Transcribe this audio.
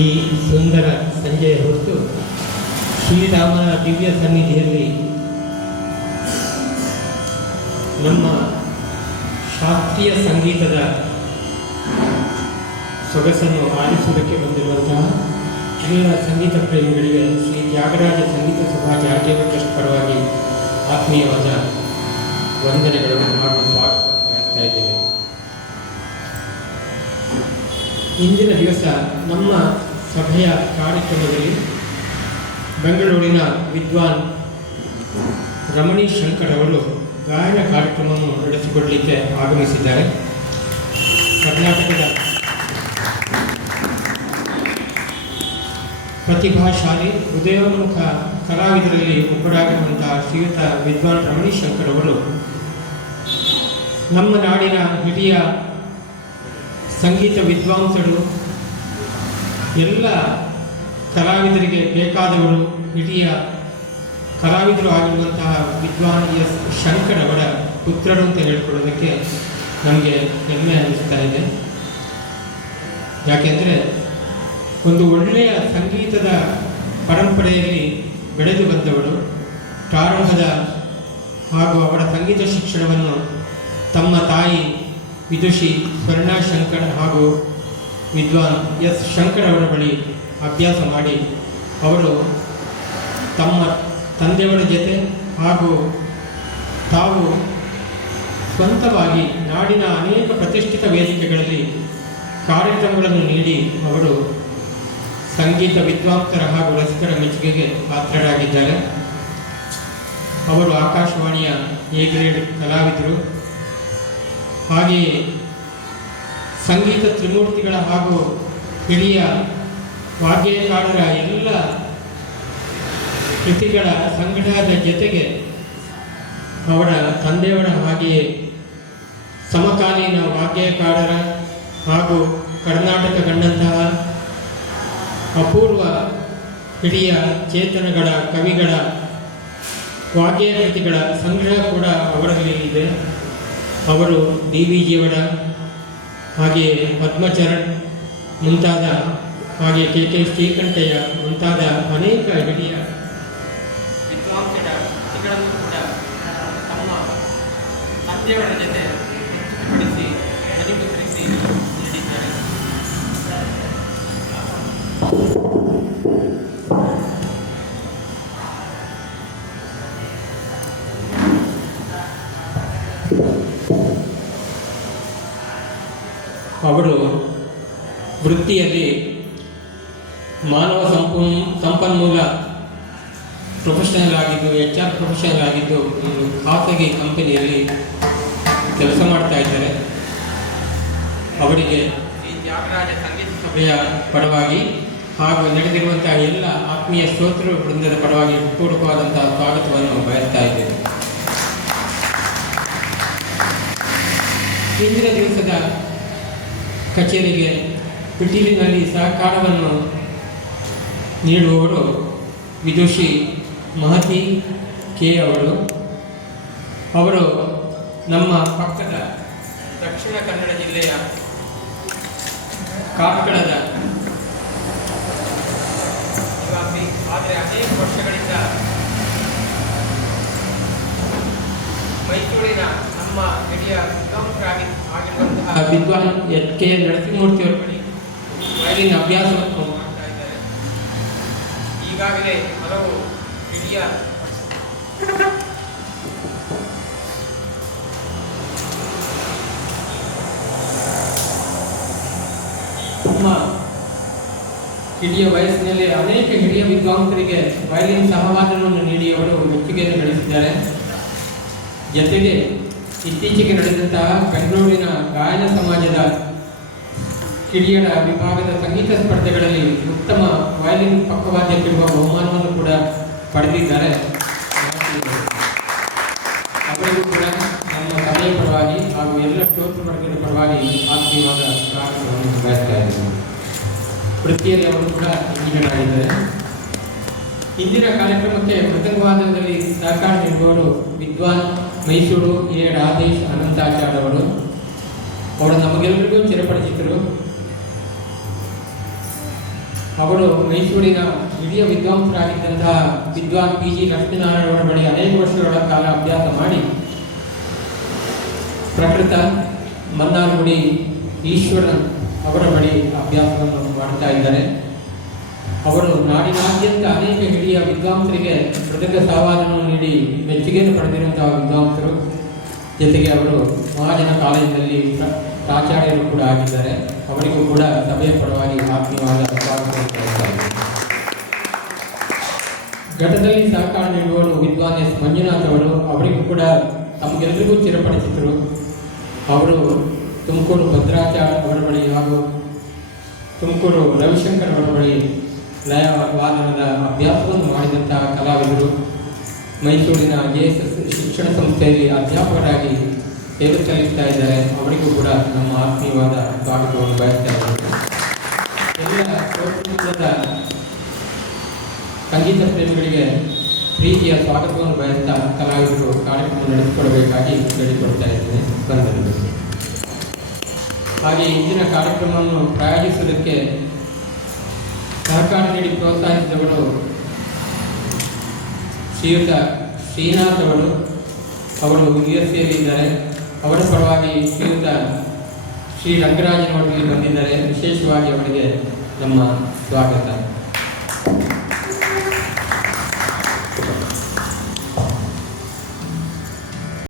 ಈ ಸುಂದರ ಸಂಜೆಯ ಹೊತ್ತು ಶ್ರೀರಾಮನ ದಿವ್ಯ ಸನ್ನಿಧಿಯಲ್ಲಿ ನಮ್ಮ ಶಾಸ್ತ್ರೀಯ ಸಂಗೀತದ ಸೊಗಸನ್ನು ಆಲಿಸುವುದಕ್ಕೆ ಬಂದಿರುವಂತಹ ಎಲ್ಲ ಸಂಗೀತ ಪ್ರೇಮಿಗಳಿಗೆ ಶ್ರೀ ತ್ಯಾಗರಾಜ ಸಂಗೀತ ಸಭಾ ಜಾಗೇವ ಟ್ರಸ್ಟ್ ಪರವಾಗಿ ಆತ್ಮೀಯವಾದ ವಂದನೆಗಳನ್ನು ಹಾಗೂ ಸ್ವಾಗತವನ್ನು ಬಯಸ್ತಾ ಇದ್ದೇವೆ. ಇಂದಿನ ದಿವಸ ನಮ್ಮ ಸಭೆಯ ಕಾರ್ಯಕ್ರಮದಲ್ಲಿ ಬೆಂಗಳೂರಿನ ವಿದ್ವಾನ್ ರಮಣೀಶ್ ಶಂಕರ್ ಅವರು ಗಾಯನ ಕಾರ್ಯಕ್ರಮವನ್ನು ನಡೆಸಿಕೊಡಲಿಕ್ಕೆ ಆಗಮಿಸಿದ್ದಾರೆ. ಕರ್ನಾಟಕದ ಪ್ರತಿಭಾಶಾಲಿ ಹೃದಯೋನ್ಮುಖ ಕಲಾವಿದರಲ್ಲಿ ಒಬ್ಬರಾಗಿರುವಂತಹ ಶ್ರೀಯುತ ವಿದ್ವಾನ್ ರಮಣೀಶ್ ಶಂಕರ್ ಅವರು ನಮ್ಮ ನಾಡಿನ ಹಿರಿಯ ಸಂಗೀತ ವಿದ್ವಾಂಸರು, ಎಲ್ಲ ಕಲಾವಿದರಿಗೆ ಬೇಕಾದವರು, ಹಿರಿಯ ಕಲಾವಿದರು ಆಗಿರುವಂತಹ ವಿದ್ವಾನ್ ಎಸ್ ಶಂಕರ್ ಅವರ ಪುತ್ರರು ಅಂತ ಹೇಳ್ಕೊಳ್ಳೋದಕ್ಕೆ ನಮಗೆ ಹೆಮ್ಮೆ ಅನ್ನಿಸ್ತಾ ಇದೆ. ಯಾಕೆಂದರೆ ಒಂದು ಒಳ್ಳೆಯ ಸಂಗೀತದ ಪರಂಪರೆಯಲ್ಲಿ ಬೆಳೆದು ಬಂದವರು. ಪ್ರಾರಂಭದ ಹಾಗೂ ಅವರ ಸಂಗೀತ ಶಿಕ್ಷಣವನ್ನು ತಮ್ಮ ತಾಯಿ ವಿದುಷಿ ಸ್ವರ್ಣ ಶಂಕರ್ ಹಾಗೂ ವಿದ್ವಾನ್ ಎಸ್ ಶಂಕರ್ ಅವರ ಬಳಿ ಅಭ್ಯಾಸ ಮಾಡಿ ಅವರು ತಮ್ಮ ತಂದೆಯವರ ಜೊತೆ ಹಾಗೂ ತಾವು ಸ್ವಂತವಾಗಿ ನಾಡಿನ ಅನೇಕ ಪ್ರತಿಷ್ಠಿತ ವೇದಿಕೆಗಳಲ್ಲಿ ಕಾರ್ಯಕ್ರಮಗಳನ್ನು ನೀಡಿ ಅವರು ಸಂಗೀತ ವಿದ್ವಾಂಸರ ಹಾಗೂ ರಸಿಕರ ಮೆಚ್ಚುಗೆಗೆ ಪಾತ್ರರಾಗಿದ್ದಾರೆ. ಅವರು ಆಕಾಶವಾಣಿಯ ಎ ಗ್ರೇಡ್ ಕಲಾವಿದರು. ಹಾಗೆಯೇ ಸಂಗೀತ ತ್ರಿಮೂರ್ತಿಗಳ ಹಾಗೂ ಹಿರಿಯ ವಾದ್ಯಕಾರರ ಎಲ್ಲ ಕೃತಿಗಳ ಸಂಗ್ರಹದ ಜೊತೆಗೆ ಅವರ ತಂದೆಯವರ ಹಾಗೆಯೇ ಸಮಕಾಲೀನ ವಾದ್ಯಕಾರರ ಹಾಗೂ ಕರ್ನಾಟಕ ಕಂಡಂತಹ ಅಪೂರ್ವ ಹಿರಿಯ ಚೇತನಗಳ ಕವಿಗಳ ವಾದ್ಯ ಕೃತಿಗಳ ಸಂಗ್ರಹ ಕೂಡ ಅವರಲ್ಲಿ ಇದೆ. ಅವರು ಡಿ ವಿ ಜಿಯವರ ಹಾಗೆಯೇ ಪದ್ಮಚರಣ್ ಮುಂತಾದ, ಹಾಗೆ ಕೆ ಕೆ ಶ್ರೀಕಂಠಯ್ಯ ಮುಂತಾದ ಅನೇಕ ಹಿರಿಯ ವಿದ್ವಾಂಸರ ಕೃತಿಗಳನ್ನು ಕೂಡ ತಮ್ಮ ತಂದೆಯವರ ಜೊತೆ ಪಡಿಸಿ ಮಣಿಮುದ್ರಿಸಿ ನೀಡಿದ್ದಾರೆ. ಅವರು ವೃತ್ತಿಯಲ್ಲಿ ಮಾನವ ಸಂಪನ್ಮೂಲ ಪ್ರೊಫೆಷನಲ್ ಆಗಿದ್ದು, HR ಪ್ರೊಫೆಷನಲ್ ಆಗಿದ್ದು, ಒಂದು ಖಾಸಗಿ ಕಂಪನಿಯಲ್ಲಿ ಕೆಲಸ ಮಾಡ್ತಾ ಇದ್ದಾರೆ. ಅವರಿಗೆ ಈ ತ್ಯಾಗರಾಜ ಸಂಗೀತ ಸಭೆಯ ಪರವಾಗಿ ಹಾಗೂ ನಡೆದಿರುವಂತಹ ಎಲ್ಲ ಆತ್ಮೀಯ ಶ್ರೋತೃ ವೃಂದದ ಪರವಾಗಿ ಪೂರ್ವಕವಾದಂತಹ ಸ್ವಾಗತವನ್ನು ಬಯಸ್ತಾ ಇದ್ದೇವೆ. ಇಂದಿನ ದಿವಸದ ಕಚೇರಿಗೆ ಪಿಟೀಲಿನಲ್ಲಿ ಸಹಕಾರವನ್ನು ನೀಡುವವರು ವಿದುಷಿ ಮಹತಿ ಕೆ ಅವರು ನಮ್ಮ ಪಕ್ಕದ ದಕ್ಷಿಣ ಕನ್ನಡ ಜಿಲ್ಲೆಯ ಕಾರ್ಕಳದ ನಿವಾಸಿ. ಆದರೆ ಅನೇಕ ವರ್ಷಗಳಿಂದ ಮೈಸೂರಿನ ನಮ್ಮ ಹಿರಿಯ ವಿದ್ವಾಂಸರಾಗಿ ಆಗಿರುವಂತಹ ವಿದ್ವಾನ್ ಎಚ್ ಕೆ ನರಸಿಂಹಮೂರ್ತಿಯವರ ಬಳಿ ವಯಲಿನ್ ಅಭ್ಯಾಸವನ್ನು ಮಾಡ್ತಾ ಇದ್ದಾರೆ. ಈಗಾಗಲೇ ಹಲವು ಹಿರಿಯ ನಮ್ಮ ಹಿರಿಯ ವಯಸ್ಸಿನಲ್ಲಿ ಅನೇಕ ಹಿರಿಯ ವಿದ್ವಾಂಸರಿಗೆ ವಯಲಿನ್ ಸಹವಾದನವನ್ನು ನೀಡಿ ಅವರು ಮೆಚ್ಚುಗೆಯನ್ನು ಗಳಿಸಿದ್ದಾರೆ. ಜೊತೆಗೆ ಇತ್ತೀಚೆಗೆ ನಡೆದಂತಹ ಬೆಂಗಳೂರಿನ ಗಾಯನ ಸಮಾಜದ ಕಿರಿಯರ ವಿಭಾಗದ ಸಂಗೀತ ಸ್ಪರ್ಧೆಗಳಲ್ಲಿ ಉತ್ತಮ ವಯಲಿನ್ ಪಕ್ಕವಾದ್ಯಕ್ಕಿರುವ ಬಹುಮಾನವನ್ನು ಕೂಡ ಪಡೆದಿದ್ದಾರೆ. ಅವರಿಗೂ ಕೂಡ ನಮ್ಮ ಸಭೆಯ ಪರವಾಗಿ ಹಾಗೂ ಎಲ್ಲ ಶ್ರೋತೃ ವರ್ಗದ ಪರವಾಗಿ ಆತ್ಮೀಯವಾದ ಸ್ವಾಗತವನ್ನು ಬಯಸ್ತಾ ಇದ್ದಾರೆ. ವೃತ್ತಿಯಲ್ಲಿ ಅವರು ಕೂಡ ಇಂಜಿನಿಯರ್. ಇಂದಿನ ಕಾರ್ಯಕ್ರಮಕ್ಕೆ ಮೃದಂಗವಾದನದಲ್ಲಿ ಸಹಕಾರ ನೀಡುವವರು ವಿದ್ವಾನ್ ಮೈಸೂರು ಎ ರಾಧೇಶ್ ಅನಂತಾಚಾರ್ಯ ಅವರು. ಅವರು ನಮಗೆಲ್ಲರಿಗೂ ಚಿರಪರಿಚಿತರು. ಅವರು ಮೈಸೂರಿನ ಹಿರಿಯ ವಿದ್ವಾಂಸರಾಗಿದ್ದಂತಹ ವಿದ್ವಾನ್ PG ಲಕ್ಷ್ಮೀನಾರಾಯಣ ಅವರ ಬಳಿ ಅನೇಕ ವರ್ಷಗಳ ಕಾಲ ಅಭ್ಯಾಸ ಮಾಡಿ ಪ್ರಕೃತ ಮನ್ನಾರ್ಗುಡಿ ಈಶ್ವರನ್ ಅವರ ಬಳಿ ಅಭ್ಯಾಸವನ್ನು ಮಾಡ್ತಾ ಇದ್ದಾರೆ. ಅವರು ನಾಡಿನಾದ್ಯಂತ ಅನೇಕ ಹಿರಿಯ ವಿದ್ವಾಂಸರಿಗೆ ಪೃಥಕ್ ಸಹವಾದವನ್ನು ನೀಡಿ ಮೆಚ್ಚುಗೆಯನ್ನು ಪಡೆದಿರುವಂತಹ ವಿದ್ವಾಂಸರು. ಜೊತೆಗೆ ಅವರು ಮಹಾಜನ ಕಾಲೇಜಿನಲ್ಲಿ ಪ್ರಾಚಾರ್ಯರು ಕೂಡ ಆಗಿದ್ದಾರೆ. ಅವರಿಗೂ ಕೂಡ ಸಭೆಯ ಪರವಾಗಿ ಆತ್ಮೀಯವಾದ ಸ್ವಾಗತ. ಘಟ್ಟದಲ್ಲಿ ಸಹಕಾರ ನೀಡುವವರು ವಿದ್ವಾನ್ S. ಮಂಜುನಾಥ್ ಅವರು. ಅವರಿಗೂ ಕೂಡ ತಮಗೆಲ್ಲರಿಗೂ ಚಿರಪರಿಚಿತರು. ಅವರು ತುಮಕೂರು ಭದ್ರಾಚಾರ್ಯ ಅವರ ಬಳಿ ಹಾಗೂ ತುಮಕೂರು ರವಿಶಂಕರ್ ಅವರ ಬಳಿ ಲಯವಾದನದ ಅಭ್ಯಾಸವನ್ನು ಮಾಡಿದಂತಹ ಕಲಾವಿದರು. ಮೈಸೂರಿನ JSS ಶಿಕ್ಷಣ ಸಂಸ್ಥೆಯಲ್ಲಿ ಅಧ್ಯಾಪಕರಾಗಿ ಸೇವೆ ಸಲ್ಲಿಸ್ತಾ ಇದ್ದಾರೆ. ಅವರಿಗೂ ಕೂಡ ನಮ್ಮ ಆತ್ಮೀಯವಾದ ಸ್ವಾಗತವನ್ನು ಬಯಸ್ತಾ ಇದ್ದಾರೆ. ಎಲ್ಲ ಕೋರ್ಸುದ ಸಂಗೀತ ಪ್ರೇಮಿಗಳಿಗೆ ಪ್ರೀತಿಯ ಸ್ವಾಗತವನ್ನು ಬಯಸ್ತಾ ಕಲಾವಿದರು ಕಾರ್ಯಕ್ರಮ ನಡೆಸಿಕೊಡಬೇಕಾಗಿ ಕೇಳಿಕೊಡ್ತಾ ಇದ್ದೇನೆ. ಬಂದಿರಬೇಕು. ಹಾಗೆ ಇಂದಿನ ಕಾರ್ಯಕ್ರಮವನ್ನು ಪ್ರಾಯೋಜಿಸುವುದಕ್ಕೆ ಸಹಕಾರ ನೀಡಿ ಪ್ರೋತ್ಸಾಹಿಸಿದವರು ಶ್ರೀಯುತ ಶ್ರೀನಾಥ್ ಅವರು USA ಇದ್ದಾರೆ. ಅವರ ಪರವಾಗಿ ಶ್ರೀಯುತ ಶ್ರೀ ರಂಗರಾಜನವರು ಬಂದಿದ್ದಾರೆ. ವಿಶೇಷವಾಗಿ ಅವರಿಗೆ ನಮ್ಮ ಸ್ವಾಗತ.